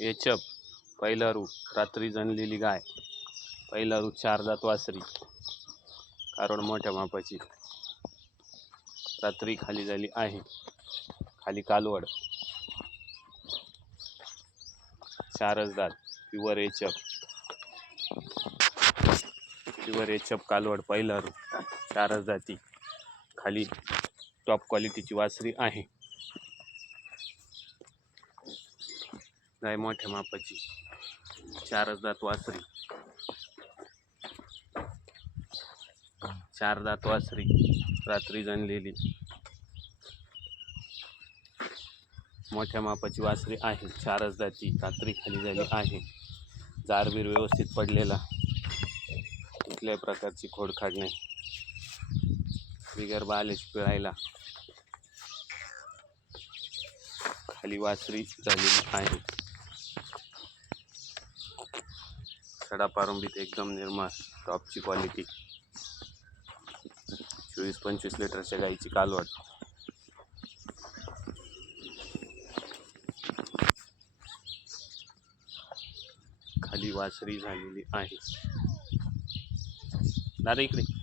एचप पहिला रात्री जणलेली गाय. पहिलारू चारदात चार वासरी. कारण मोठ्या मापाची रात्री खाली झाली आहे. खाली कालवड. चारच दात प्युअर एचप प्युअर एचप कालवड पहिलारू चारच जाती खाली टॉप क्वालिटीची वासरी आहे. गाय मोठ्या मापाची. चारच दात वासरी. चार दात वासरी. रात्री जणलेली. मोठ्या मापाची वासरी आहे. चारच दाती रात्री खाली झाली आहे. जारबीर व्यवस्थित पडलेला. कुठल्याही प्रकारची खोड काढणे बिगर बालेच पिळायला. खाली वासरी झालेली आहे. सडा पारंबीत एकदम निर्माण टॉपची क्वालिटी चोवीस पंचवीस लिटरच्या गाईची कालवड. खाली वासरी झालेली आहे. दादा इकडे.